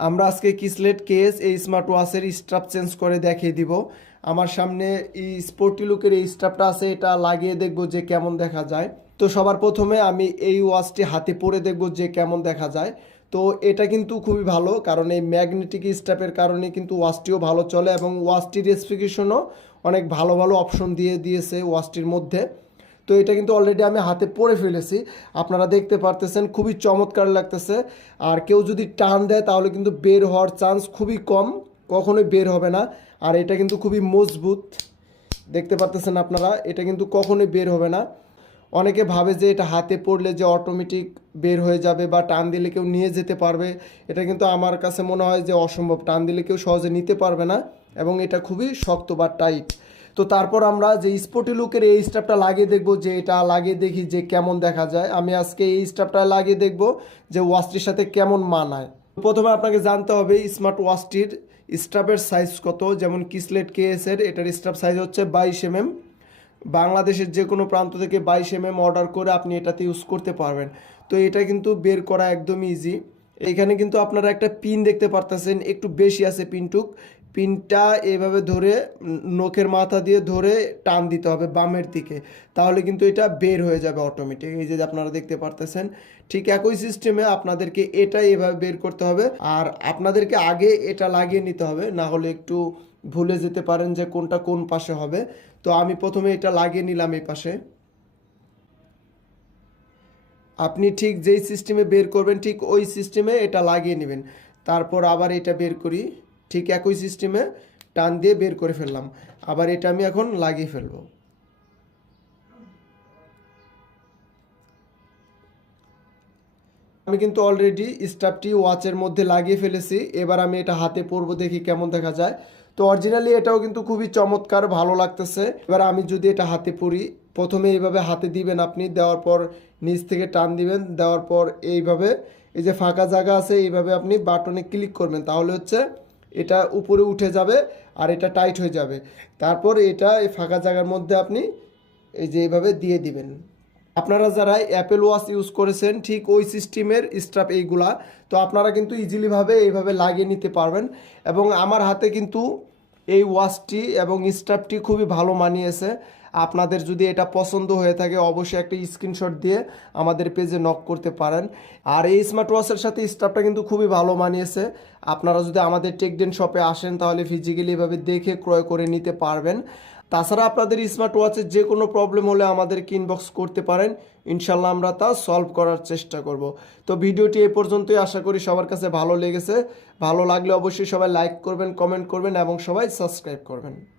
আমরা আজকে কিসলেট কেস এই স্মার্ট ওয়াচের স্ট্রাপ চেঞ্জ করে দেখিয়ে দিব। আমার সামনে এই স্পোর্টি লুকের এই স্ট্রাপটা আছে, এটা লাগিয়ে দেখব যে কেমন দেখা যায়। তো সবার প্রথমে আমি এই ওয়াচটি হাতে পরে দেখব যে কেমন দেখা যায়। তো এটা কিন্তু খুবই ভালো, কারণ এই ম্যাগনেটিক স্ট্রাপের কারণে কিন্তু ওয়াচটিও ভালো চলে এবং ওয়াচটির স্পেসিফিকেশনও অনেক ভালো ভালো অপশন দিয়ে দিয়েছে ওয়াচটির মধ্যে। তো এটা কিন্তু অলরেডি আমি হাতে পরে ফেলেছি। আপনারা দেখতে পারতেছেন, খুবই চমৎকার লাগতেছে। আর কেউ যদি টান দেয়, তাহলে কিন্তু বের হওয়ার চান্স খুবই কম, কখনোই বের হবে না। আর এটা কিন্তু খুবই মজবুত। দেখতে পারতেছেন আপনারা, এটা কিন্তু কখনোই বের হবে না। অনেকে ভাবে যে এটা হাতে পড়লে যে অটোমেটিক বের হয়ে যাবে বা টান দিলে কেউ নিয়ে যেতে পারবে। এটা কিন্তু আমার কাছে মনে হয় যে অসম্ভব। টান দিলে কেউ সহজে নিতে পারবে না এবং এটা খুবই শক্ত বা টাইট তো তারপর আমরা যে স্পটি লুকের এই স্টাফটা লাগিয়ে দেখব, যে এটা লাগিয়ে দেখি যে কেমন দেখা যায়। আমি আজকে এই স্টাফটা লাগিয়ে দেখব যে ওয়াচটির সাথে কেমন মানায়। প্রথমে আপনাকে জানতে হবে স্মার্ট ওয়াচটির স্টাফের সাইজ কত? যেমন কিসলেট কেএস এর, এটার স্টাফ সাইজ হচ্ছে বাইশ এমএম বাংলাদেশের যে কোনো প্রান্ত থেকে বাইশ এমএম অর্ডার করে আপনি এটাতে ইউজ করতে পারবেন। তো এটা কিন্তু বের করা একদম ইজি এখানে কিন্তু আপনারা একটা পিন দেখতে পারতেছেন, একটু বেশি আছে পিনটুক পিনটা এভাবে ধরে নখের মাথা দিয়ে ধরে টান দিতে হবে বামের দিকে। তাহলে কিন্তু এটা বের হয়ে যাবে অটোমেটিক এই যে আপনারা দেখতে পারতেছেন, ঠিক একই সিস্টেমে আপনাদেরকে এটা এভাবে বের করতে হবে। আর আপনাদেরকে আগে এটা লাগিয়ে নিতে হবে, না হলে একটু ভুলে যেতে পারেন যে কোনটা কোন পাশে হবে। তো আমি প্রথমে এটা লাগিয়ে নিলাম এই পাশে। আপনি ঠিক যেই সিস্টেমে বের করবেন, ঠিক ওই সিস্টেমে এটা লাগিয়ে নেবেন। তারপর আবার এটা বের করি। ঠিক একই সিস্টেমে টান দিয়ে বের করে ফেললাম। আবার এটা আমি এখন লাগিয়ে ফেলব। আমি কিন্তু অলরেডি স্টাফটি ওয়াচের মধ্যে লাগিয়ে ফেলেছি। এবার আমি এটা হাতে পরবো, দেখি কেমন দেখা যায়। তো অরিজিনালি এটাও কিন্তু খুবই চমৎকার, ভালো লাগতেছে। এবার আমি যদি এটা হাতে পরি, প্রথমে এইভাবে হাতে দিবেন আপনি, দেওয়ার পর নিচ থেকে টান দিবেন, দেওয়ার পর এইভাবে এই যে ফাঁকা জায়গা আছে, এইভাবে আপনি বাটনে ক্লিক করবেন। তাহলে হচ্ছে এটা উপরে উঠে যাবে আর এটা টাইট হয়ে যাবে। তারপর এটা এই ফাঁকা জায়গার মধ্যে আপনি এই যে এইভাবে দিয়ে দিবেন। আপনারা যারা অ্যাপেল ওয়াচ ইউজ করেছেন, ঠিক ওই সিস্টেমের স্ট্রাপ এইগুলা, তো আপনারা কিন্তু ইজিলিভাবে এইভাবে লাগিয়ে নিতে পারবেন। এবং আমার হাতে কিন্তু এই ওয়াচটি এবং স্ট্রাপটি খুবই ভালো মানিয়েছে। আপনাদের যদি এটা পছন্দ হয়ে থাকে, অবশ্যই একটা স্ক্রিনশট দিয়ে আমাদের পেজে নক করতে পারেন। আর এই স্মার্ট ওয়াচের সাথে স্টাফটা কিন্তু খুবই ভালো মানিয়েছে। আপনারা যদি আমাদের টেকডেন শপে আসেন, তাহলে ফিজিক্যালি এভাবে দেখে ক্রয় করে নিতে পারবেন। তাছাড়া আপনাদের স্মার্ট ওয়াচের যে কোনো প্রবলেম হলে আমাদেরকে ইনবক্স করতে পারেন। ইনশাল্লাহ আমরা তা সলভ করার চেষ্টা করব। তো ভিডিওটি এ পর্যন্তই। আশা করি সবার কাছে ভালো লেগেছে। ভালো লাগলে অবশ্যই সবাই লাইক করবেন কমেন্ট করবেন এবং সবাই সাবস্ক্রাইব করবেন।